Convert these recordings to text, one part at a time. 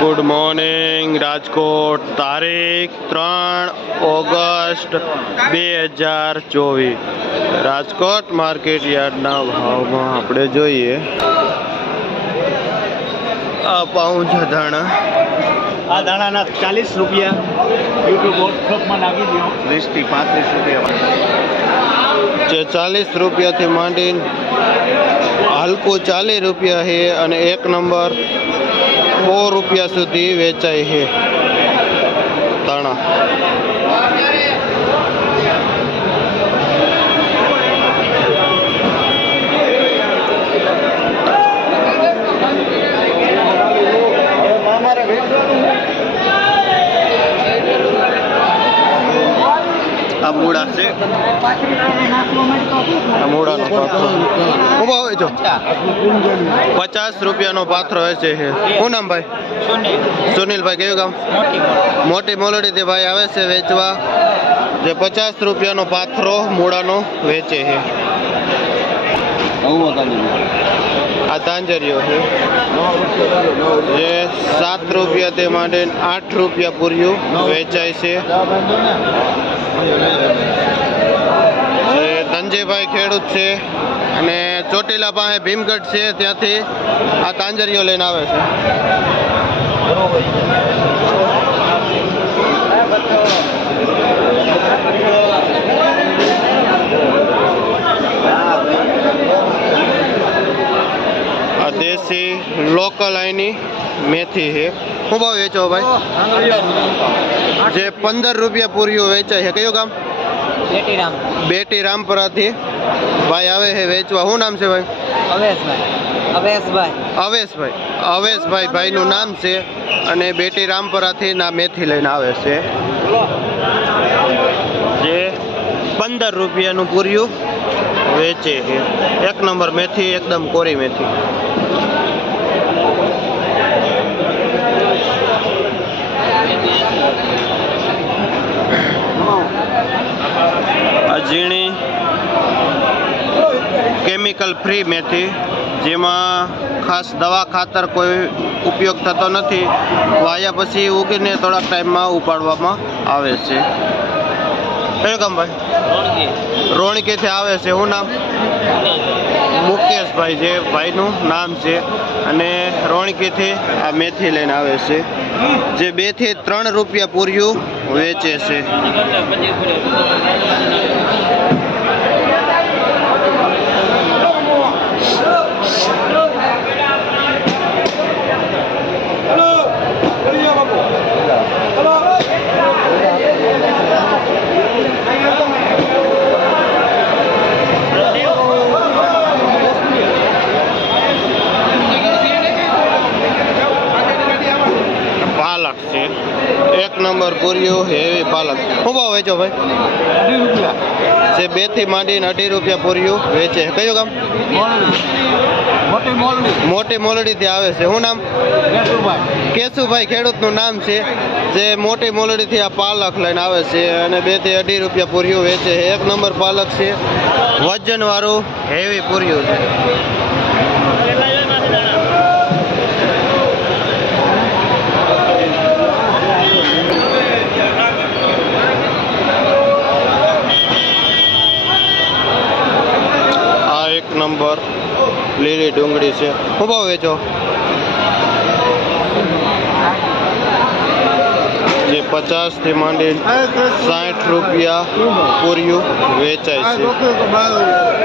Good morning Rajkot તારીખ ત્રણ August બે હજાર ચોવીસ. રાજકોટ માર્કેટ યાર્ડના ભાવમાં આપણે જોઈએ. આ પાઉં છે ધાણા. આ દાણાના ચાલીસ રૂપિયા યુટ્યુબ વોટ્સઅપમાં નાખી દો. વીસથી પાંત્રીસ રૂપિયા જે ચાલીસ રૂપિયાથી માંડીને હલકું ચાલીસ રૂપિયા છે અને એક નંબર સો રૂપિયા સુધી વેચાય છે. ધાણા આ મૂળા છે આ મૂળાનો પાથરો ઊભો પચાસ રૂપિયાનો પાથરો વેચે છે શું નામ ભાઈ? સુનિલભાઈ, કયું કામ મોટી મોલડીથી ભાઈ આવે છે વેચવા. જે પચાસ રૂપિયાનો પાથરો મૂળાનો વેચે છે. આ તાંજરીઓ છે. જે સાત રૂપિયા તે માટે આઠ રૂપિયા પૂર્યું વેચાય છે. ધનજીભાઈ ખેડૂત છે અને ચોટીલા પાસે ભીમગઢ છે, ત્યાંથી આ તાંજરીઓ લઈને આવે છે. આ દેશી લોકલ આઈની મેથી છે. શું ભાવ વેચો ભાઈ? જે પંદર રૂપિયા પૂરીઓ વેચાય છે. કયું બેટીરામ બેટી રામપરાથી ભાઈ આવે છે વેચવા. શું નામ છે ભાઈ? અવેશભાઈ. અવેશભાઈ. અવેશભાઈ. અવેશભાઈ ભાઈનું નામ છે અને બેટી રામપરાથી ના મેથી લઈને આવે છે. જે પંદર રૂપિયાનું પૂર્યું વેચે છે. એક નંબર મેથી એકદમ કોરી મેથી આ ઝીણી કેમિકલ ફ્રી મેથી જેમાં ખાસ દવા ખાતર કોઈ ઉપયોગ થતો નથી. વાયા પછી ઉગીને થોડાક ટાઈમમાં ઉપાડવામાં આવે છે. કયું કામ રોણકીથી આવે છે. શું નામ? મુકેશભાઈ જે ભાઈનું નામ છે. અને રોણકીથી આ મેથી લઈને આવે છે. જે બેથી ત્રણ રૂપિયા પૂર્યું વેચે છે. પૂર્યું હેવી પાલક. શું ભાવ વેચો ભાઈ? જે બેથી માંડીને અઢી રૂપિયા પૂરીઓ વેચે કયું ગામ? મોટી મોલડી. મોટી મોલડીથી આવે છે. શું નામ? કેશુભાઈ. કેશુભાઈ ખેડૂતનું નામ છે. જે મોટી મોલડીથી આ પાલક લઈને આવે છે અને બેથી અઢી રૂપિયા પૂરીઓ વેચે એક નંબર પાલક છે. વજનવાળું હેવી પૂરીઓ છે. નંબર. લીલી ડુંગળી છે. શું ભાવ વેચો? જે પચાસથી માંડી સાઠ રૂપિયા પૂર્યું વેચાય છે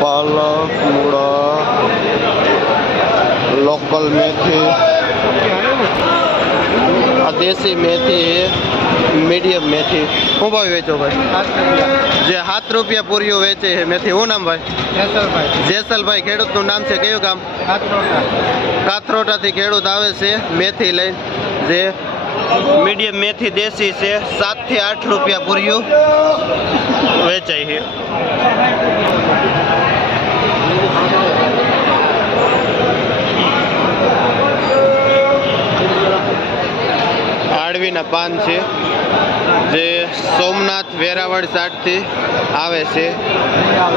પાલક મૂળા લોકલ મેથી આ દેશી મેથી મીડિયમ મેથી. શું ભાવ વેચો ભાઈ? જે સાત રૂપિયા પૂરીઓ વેચે છે મેથી. શું નામ ભાઈ? જેસલભાઈ. ખેડૂતનું નામ છે કયું ગામ? કાથરોટાથી ખેડૂત આવે છે મેથી લઈને. જે મીડિયમ મેથી દેશી છે સાતથી આઠ રૂપિયા પૂરીઓ વેચાય છે. પાન છે, જે સોમનાથ વેરાવળ સાઈડથી આવે છે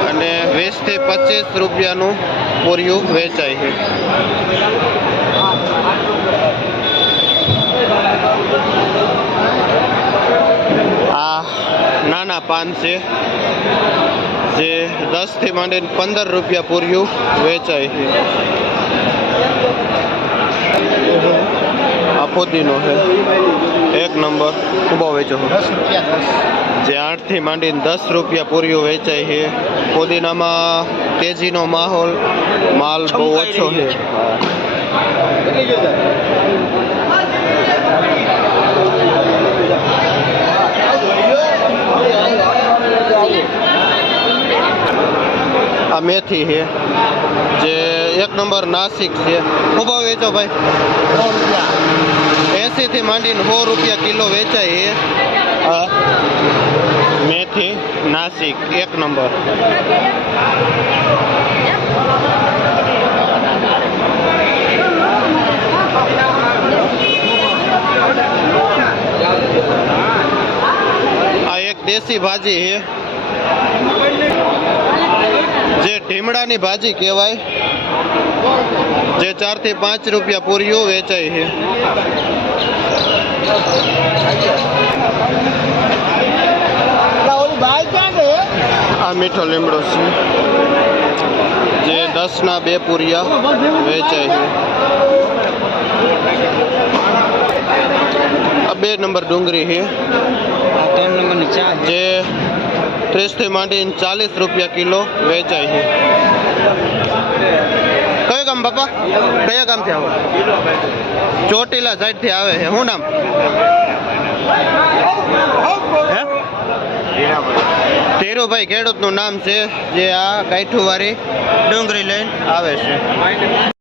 અને વીસથી પચીસ રૂપિયાનું પૂર્યું વેચાય છે. આ નાના પાન છે, જે દસથી માંડીને પંદર રૂપિયા પૂર્યું વેચાય છે. આ છે. એક નંબર. ઊભો વેચો જે આઠથી માંડીને દસ રૂપિયા પૂરીઓ વેચાય છે. પુદીનામાં તેજીનો માહોલ માલ બહુ ઓછો છે. આ મેથી છે જે એક નંબર નાસિક છે. ઊભો વેચો ભાઈ? એસી થી માંડીને સો રૂપિયા કિલો વેચાય આ મેથી નાસિક, એક નંબર. આ એક દેશી ભાજી છે. જે ઢીમડાની ભાજી કહેવાય. જે ચારથી પાંચ રૂપિયા પૂરીઓ વેચાય છે. ઓલી બાઈ ક્યાં છે આ મીઠો લીમડો છે. જે દસના બે પૂરિયા વેચાય છે. આ બે નંબર ડુંગળી છે. આ ત્રણ નંબરની ચા છે. જે ત્રીસથી માંડીને ચાલીસ રૂપિયા કિલો વેચાય છે. કયું ગામ, બાપા? કયા ગામથી આવો? ચોટીલા સાઈડથી આવે છે. શું નામ? ધીરુભાઈ ખેડૂતનું નામ છે, જે આ કાઠુવાળી ડુંગળી લઈને આવે છે.